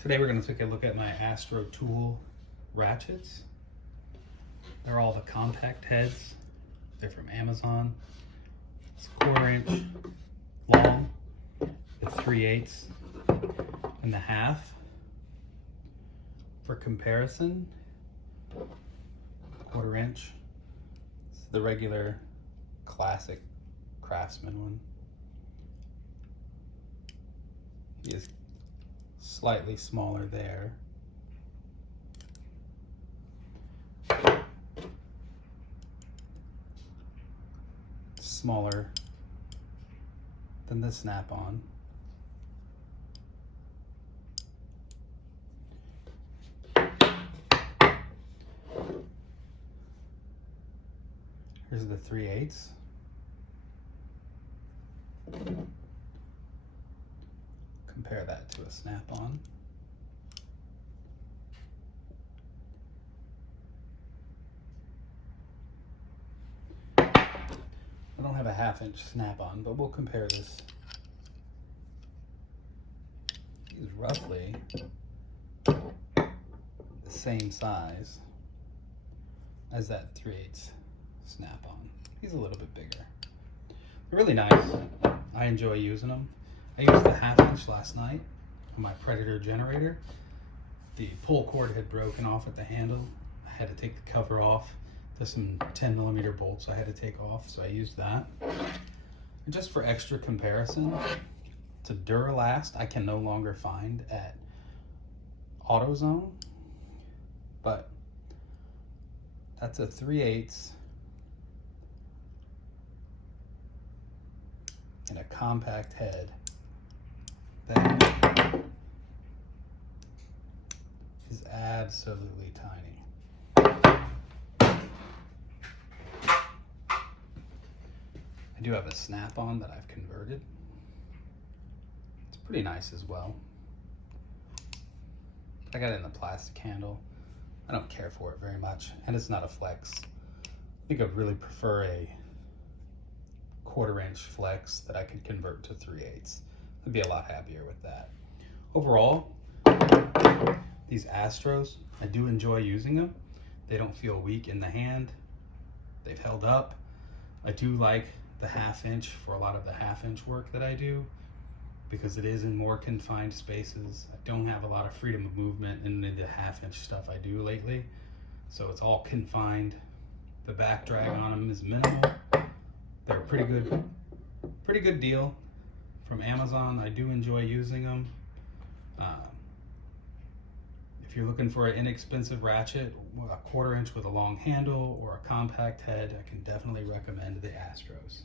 Today we're going to take a look at my Astro tool ratchets. They're all the compact heads. They're from Amazon. It's 1/4 inch long with 3/8 and a half. For comparison, 1/4 inch. It's the regular classic Craftsman one. He is slightly smaller there. Smaller than the snap-on. Here's the 3/8. Compare that to a snap-on. I don't have a 1/2 inch snap-on, but we'll compare this. He's roughly the same size as that 3/8 snap-on. He's a little bit bigger. They're really nice. I enjoy using them. I used the 1/2 inch last night on my Predator generator. The pull cord had broken off at the handle. I had to take the cover off. There's some 10mm bolts I had to take off, so I used that. And just for extra comparison, it's a Duralast I can no longer find at AutoZone, but that's a 3/8 and a compact head that is absolutely tiny. I do have a snap-on that I've converted. It's pretty nice as well. I got it in the plastic handle. I don't care for it very much, and it's not a flex. I think I'd really prefer a 1/4 inch flex that I could convert to 3/8. I'd be a lot happier with that. Overall, these Astros, I do enjoy using them. They don't feel weak in the hand. They've held up. I do like the 1/2 inch for a lot of the 1/2 inch work that I do, because it is in more confined spaces. I don't have a lot of freedom of movement in the 1/2 inch stuff I do lately, so it's all confined. The back drag on them is minimal. They're a pretty good deal from Amazon. I do enjoy using them. If you're looking for an inexpensive ratchet, a 1/4 inch with a long handle or a compact head, I can definitely recommend the Astros.